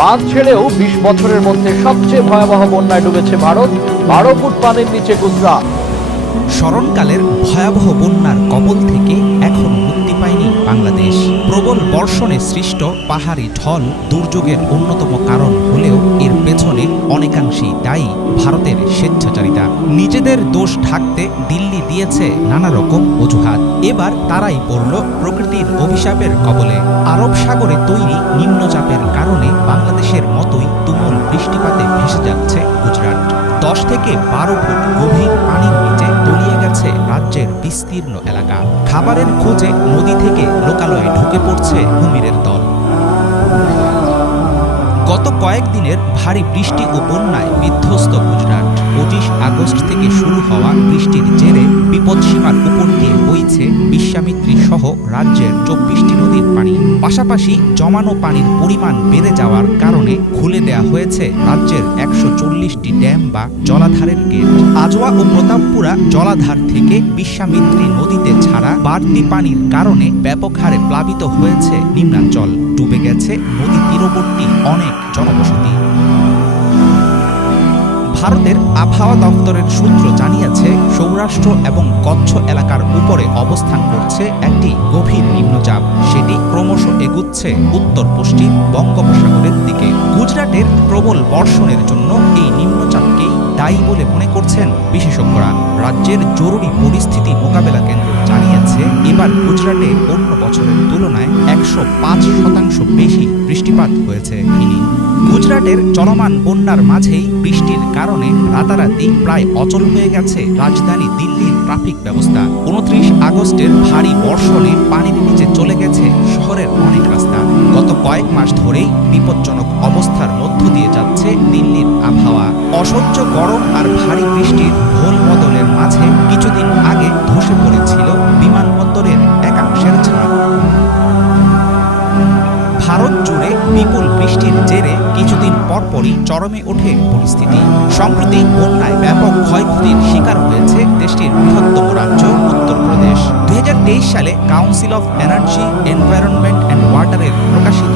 বাঁধ ছেড়েও বিশ বছরের মধ্যে সবচেয়ে ভয়াবহ বন্যায় ডুবেছে ভারত বারো ফুট পানির নিচে গুজরাট। স্মরণকালের ভয়াবহ বন্যার কবল থেকে এখনও মুক্তি পায়নি বাংলাদেশ। প্রবল বর্ষণে সৃষ্ট পাহাড়ি ঢল দুর্যোগের অন্যতম কারণ হলেও এর পেছনে অনেকাংশেই দায়ী ভারতের স্বেচ্ছাচারিতা। নিজেদের দোষ ঢাকতে দিল্লি দিয়েছে নানা রকম অজুহাত। এবার তারাই পড়ল প্রকৃতির অভিশাপের কবলে। আরব সাগরে তৈরি নিম্নচাপের কারণে বাংলাদেশের মতোই তুমুল বৃষ্টিপাতে ভেসে যাচ্ছে গুজরাট। দশ থেকে বারো ফুট গভীর পানির নিচে তলিয়ে গেছে রাজ্যের বিস্তীর্ণ এলাকা। খাবারের খোঁজে নদী থেকে লোকালয়ে ঢুকে পড়ছে কুমিরের দল। গত কয়েকদিনের ভারী বৃষ্টি ও বন্যায় বিধ্বস্ত গুজরাট। পঁচিশ আগস্ট থেকে শুরু হওয়া বৃষ্টির জেরে বিপদসীমার উপর দিয়ে বইছে বিশ্বামিত্রী সহ রাজ্যের চব্বিশটি নদীর পানি। পাশাপাশি জমানো পানির পরিমাণ বেড়ে যাওয়ার কারণে খুলে দেয়া হয়েছে রাজ্যের একশো চল্লিশটি ড্যাম বা জলাধারের গেট। আজওয়া ও প্রতাপপুরা জলাধার থেকে বিশ্বামিত্রী নদীতে ছাড়া বাড়তি পানির কারণে ব্যাপক হারে প্লাবিত হয়েছে নিম্নাঞ্চল। ডুবে গেছে নদী তীরবর্তী অনেক জনবসতি। ভারতের আবহাওয়া দপ্তরের সূত্র জানিয়েছে, সৌরাষ্ট্র এবং কচ্ছ এলাকার উপরে অবস্থান করছে একটি গভীর নিম্নচাপ। সেটি ক্রমশ এগুচ্ছে উত্তর, পশ্চিম বঙ্গোপসাগরের দিকে। গুজরাটের প্রবল বর্ষণের জন্য এই নিম্নচাপকেই দায়ী বলে মনে করছেন বিশেষজ্ঞরা। রাজ্যের জরুরি পরিস্থিতি মোকাবেলা কেন্দ্র জানিয়েছে, এবার গুজরাটে অন্য বছরের তুলনায় একশো পাঁচ শতাংশ বেশি বৃষ্টিপাত হয়েছে গুজরাটের চলমান বন্যার মাঝেই বৃষ্টির কারণে রাতারাতি প্রায় অচল হয়ে গেছে রাজধানী দিল্লির ট্রাফিক ব্যবস্থা। উনত্রিশ আগস্টের ভারী বর্ষণে পানির নিচে চলে গেছে শহরের অনেক রাস্তা। গত কয়েক মাস ধরেই বিপজ্জনক অবস্থার মধ্য দিয়ে যাচ্ছে দিল্লির আবহাওয়া। অসহ্য গরম আর ভারী বৃষ্টির বৃষ্টির জেরে কিছুদিন পরপরই চরমে ওঠে পরিস্থিতি। সম্প্রতি বন্যায় ব্যাপক ক্ষয়ক্ষতির শিকার হয়েছে দেশটির বৃহত্তম রাজ্য উত্তরপ্রদেশ। দু হাজার তেইশ সালে council of energy environment and ওয়াটারের প্রকাশিত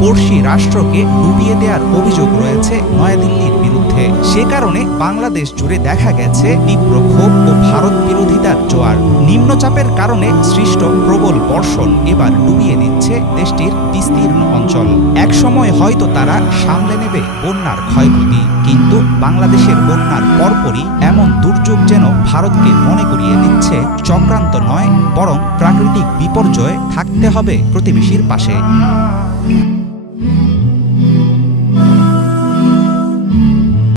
পড়শি রাষ্ট্রকে ডুবিয়ে দেওয়ার অভিযোগ রয়েছে নয়াদিল্লির বিরুদ্ধে। সে কারণে বাংলাদেশ জুড়ে দেখা গেছে তীব্র ক্ষোভ ও ভারত বিরোধিতার জোয়ার। নিম্নচাপের কারণে সৃষ্ট প্রবল বর্ষণ এবার ডুবিয়ে দিচ্ছে দেশটির বিস্তীর্ণ অঞ্চল। একসময় হয়তো তারা সামলে নেবে বন্যার ক্ষয়ক্ষতি, কিন্তু বাংলাদেশের বন্যার পরপরই এমন দুর্যোগ যেন ভারতকে মনে করিয়ে দিচ্ছে চক্রান্ত নয়, বরং প্রাকৃতিক বিপর্যয়ে থাকতে হবে প্রতিবেশীর পাশে। Mm.